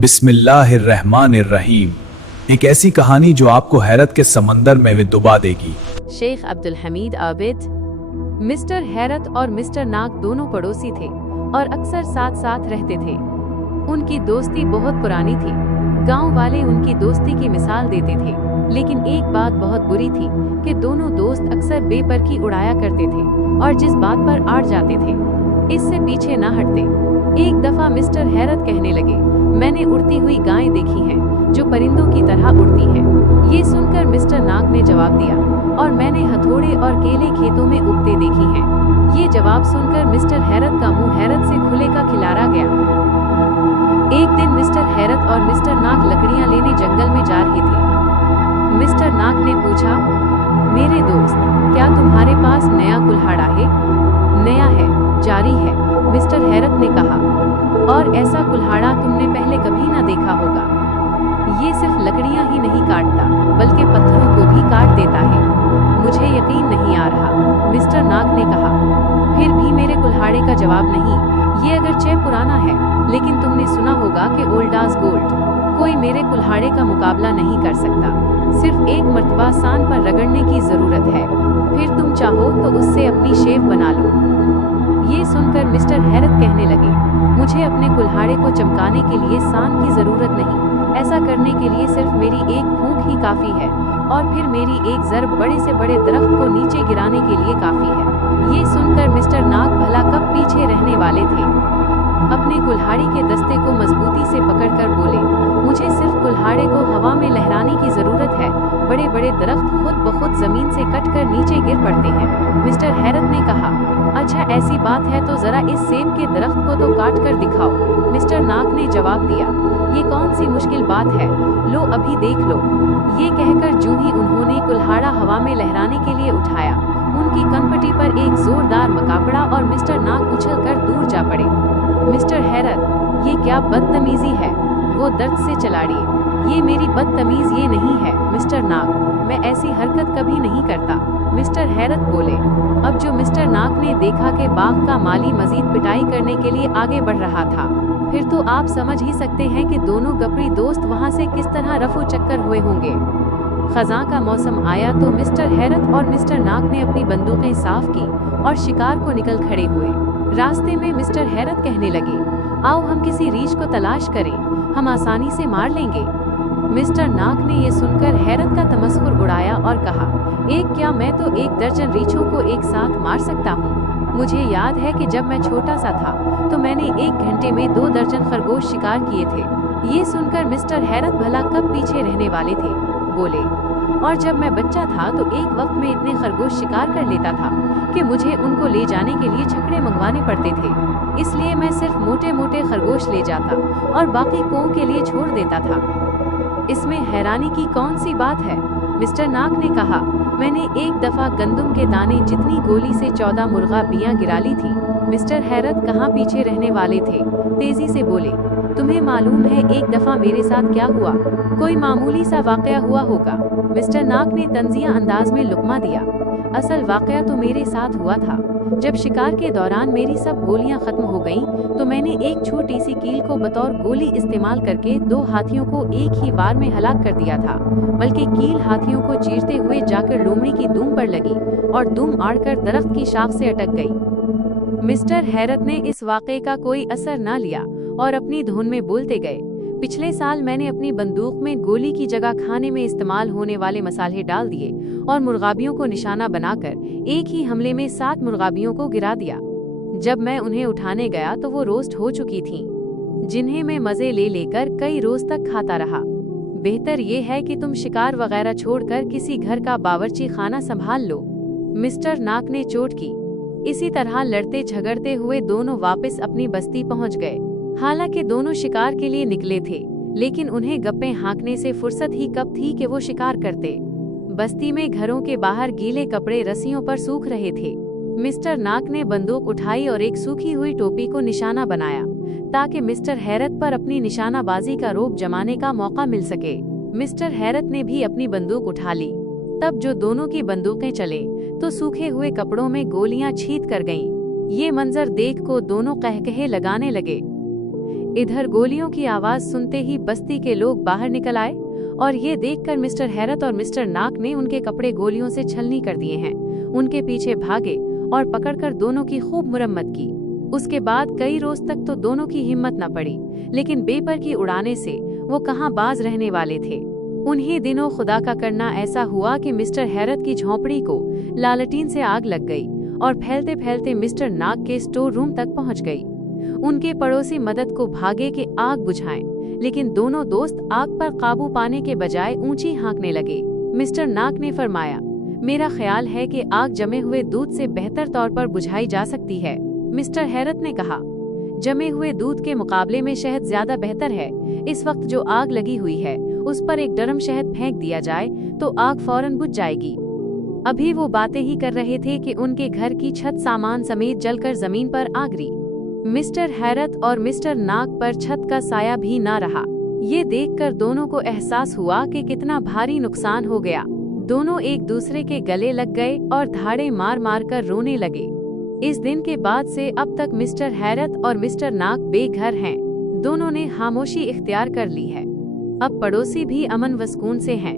बिस्मिल्लाहिर्रहमानिर्रहीम। एक ऐसी कहानी जो आपको हैरत के समंदर में डुबा देगी। शेख अब्दुल हमीद आबिद। मिस्टर हैरत और मिस्टर नाक दोनों पड़ोसी थे और अक्सर साथ साथ रहते थे। उनकी दोस्ती बहुत पुरानी थी। गांव वाले उनकी दोस्ती की मिसाल देते थे, लेकिन एक बात बहुत बुरी थी कि दोनों दोस्त अक्सर बेपरखी उड़ाया करते थे और जिस बात पर अड़ जाते थे इससे पीछे न हटते। एक दफा मिस्टर हैरत कहने लगे, मैंने उड़ती हुई गायें देखी हैं जो परिंदों की तरह उड़ती हैं। ये सुनकर मिस्टर नाक ने जवाब दिया, और मैंने हथौड़े और केले खेतों में उगते देखी हैं। ये जवाब सुनकर मिस्टर हैरत का मुंह हैरत से खुले का खिलारा गया। एक दिन मिस्टर हैरत और मिस्टर नाक लकड़ियां लेने जंगल में जा रहे थे। मिस्टर नाक ने पूछा, मेरे दोस्त, क्या तुम्हारे पास नया कुल्हाड़ा है? नया है, जारी है, मिस्टर हैरत ने कहा। और ऐसा कुल्हाड़ा तुमने पहले कभी ना देखा होगा। ये सिर्फ लकड़ियां ही नहीं काटता, बल्कि पत्थरों को भी काट देता है। मुझे यकीन नहीं आ रहा, मिस्टर नाक ने कहा। फिर भी मेरे कुल्हाड़े का जवाब नहीं। ये अगरचे पुराना है, लेकिन तुमने सुना होगा कि ओल्ड एज गोल्ड। कोई मेरे कुल्हाड़े का मुकाबला नहीं कर सकता। सिर्फ एक मर्तबा सान पर रगड़ने की जरूरत है, फिर तुम चाहो तो उससे अपनी शेव बना लो। ये सुनकर मिस्टर हैरत कहने लगे, मुझे अपने कुल्हाड़े को चमकाने के लिए सान की जरूरत नहीं। ऐसा करने के लिए सिर्फ मेरी एक फूंक ही काफी है, और फिर मेरी एक ज़रब बड़े से बड़े दरख्त को नीचे गिराने के लिए काफी है। ये सुनकर मिस्टर नाक भला कब पीछे रहने वाले थे। अपने कुल्हाड़ी के दस्ते को मजबूती से पकड़कर बोले, मुझे सिर्फ कुल्हाड़े को हवा में लहराने की जरूरत है। बड़े बड़े दरख्त खुद ब खुद जमीन से कटकर नीचे गिर पड़ते हैं। मिस्टर हैरत ने कहा, अच्छा ऐसी बात है तो जरा इस सेब के दरख्त को तो काट कर दिखाओ। मिस्टर नाक ने जवाब दिया, ये कौन सी मुश्किल बात है, लो अभी देख लो। ये कहकर जूं ही उन्होंने कुल्हाड़ा हवा में लहराने के लिए उठाया, उनकी कनपटी पर एक जोरदार मका पड़ा और मिस्टर नाक उछलकर दूर जा पड़े। मिस्टर हैरत, ये क्या बदतमीजी है, वो दर्द से चलाड़िए। ये मेरी बदतमीज ये नहीं है मिस्टर नाक, मैं ऐसी हरकत कभी नहीं करता, मिस्टर हैरत बोले। अब जो मिस्टर नाक ने देखा कि बाग का माली मजीद पिटाई करने के लिए आगे बढ़ रहा था, फिर तो आप समझ ही सकते हैं कि दोनों गपरी दोस्त वहां से किस तरह रफू चक्कर हुए होंगे। खज़ां का मौसम आया तो मिस्टर हैरत और मिस्टर नाक ने अपनी बंदूकें साफ की और शिकार को निकल खड़े हुए। रास्ते में मिस्टर हैरत कहने लगे, आओ हम किसी रीछ को तलाश करें, हम आसानी से मार लेंगे। मिस्टर नाक ने ये सुनकर हैरत का तमस्खुर उड़ाया और कहा, एक क्या, मैं तो 1 दर्जन रीछों को एक साथ मार सकता हूँ। मुझे याद है कि जब मैं छोटा सा था तो मैंने 1 घंटे में 2 दर्जन खरगोश शिकार किए थे। ये सुनकर मिस्टर हैरत भला कब पीछे रहने वाले थे, बोले, और जब मैं बच्चा था तो एक वक्त में इतने खरगोश शिकार कर लेता था कि मुझे उनको ले जाने के लिए छकड़े मंगवाने पड़ते थे। इसलिए मैं सिर्फ मोटे मोटे खरगोश ले जाता और बाकी कों के लिए छोड़ देता था। इसमें हैरानी की कौन सी बात है, मिस्टर नाक ने कहा। मैंने एक दफा गंदम के दाने जितनी गोली से 14 मुर्गा बियां गिरा ली थी। मिस्टर हैरत कहाँ पीछे रहने वाले थे, तेजी से बोले, तुम्हें मालूम है एक दफा मेरे साथ क्या हुआ? कोई मामूली सा वाकया हुआ होगा। मिस्टर नाक ने तंजिया अंदाज में लुकमा दिया, असल वाकया तो मेरे साथ हुआ था। जब शिकार के दौरान मेरी सब गोलियां खत्म हो गईं, तो मैंने एक छोटी सी कील को बतौर गोली इस्तेमाल करके 2 हाथियों को एक ही बार में हलाक कर दिया था। बल्कि कील हाथियों को चीरते हुए जाकर लोमड़ी की दुम पर लगी और दुम आड़कर दरख्त की शाख से अटक गई। मिस्टर हैरत ने इस वाक़े का कोई असर न लिया और अपनी धुन में बोलते गए, पिछले साल मैंने अपनी बंदूक में गोली की जगह खाने में इस्तेमाल होने वाले मसाले डाल दिए और मुर्गाबियों को निशाना बनाकर एक ही हमले में 7 मुर्गाबियों को गिरा दिया। जब मैं उन्हें उठाने गया तो वो रोस्ट हो चुकी थीं, जिन्हें मैं मजे ले लेकर कई रोज तक खाता रहा। बेहतर ये है कि तुम शिकार वगैरह छोड़कर किसी घर का बावर्ची खाना संभाल लो। मिस्टर नाक ने चोट की। इसी तरह लड़ते झगड़ते हुए दोनों वापस अपनी बस्ती पहुंच गए। हालांकि दोनों शिकार के लिए निकले थे, लेकिन उन्हें गप्पे हाँकने से फुर्सत ही कब थी कि वो शिकार करते। बस्ती में घरों के बाहर गीले कपड़े रस्सियों पर सूख रहे थे। मिस्टर नाक ने बंदूक उठाई और एक सूखी हुई टोपी को निशाना बनाया, ताकि मिस्टर हैरत पर अपनी निशानाबाजी का रोब जमाने का मौका मिल सके। मिस्टर हैरत ने भी अपनी बंदूक उठा ली। तब जो दोनों की बंदूकें चले तो सूखे हुए कपड़ों में गोलियां छींट कर गईं। ये मंजर देख को दोनों कहकहे लगाने लगे। इधर गोलियों की आवाज सुनते ही बस्ती के लोग बाहर निकल आए और ये देखकर मिस्टर हैरत और मिस्टर नाक ने उनके कपड़े गोलियों से छलनी कर दिए हैं। उनके पीछे भागे और पकड़कर दोनों की खूब मुरम्मत की। उसके बाद कई रोज तक तो दोनों की हिम्मत न पड़ी, लेकिन बेपर की उड़ाने से वो कहाँ बाज रहने वाले थे। उन्हीं दिनों खुदा का करना ऐसा हुआ कि मिस्टर हैरत की झोंपड़ी को लालटीन से आग लग गई और फैलते फैलते मिस्टर नाक के स्टोर रूम तक पहुंच गई। उनके पड़ोसी मदद को भागे कि आग बुझाएं, लेकिन दोनों दोस्त आग पर काबू पाने के बजाय ऊंची हाँकने लगे। मिस्टर नाक ने फरमाया, मेरा ख्याल है कि आग जमे हुए दूध से बेहतर तौर पर बुझाई जा सकती है। मिस्टर हैरत ने कहा, जमे हुए दूध के मुकाबले में शहद ज्यादा बेहतर है। इस वक्त जो आग लगी हुई है उस पर एक ड्रम शहद फेंक दिया जाए तो आग फौरन बुझ जाएगी। अभी वो बातें ही कर रहे थे कि उनके घर की छत सामान समेत जलकर जमीन पर आ गिरी। मिस्टर हैरत और मिस्टर नाक पर छत का साया भी ना रहा। ये देखकर दोनों को एहसास हुआ कि कितना भारी नुकसान हो गया। दोनों एक दूसरे के गले लग गए और धाड़े मार मार कर रोने लगे। इस दिन के बाद से अब तक मिस्टर हैरत और मिस्टर नाक बेघर हैं। दोनों ने खामोशी इख्तियार कर ली है। अब पड़ोसी भी अमन व सुकून से हैं।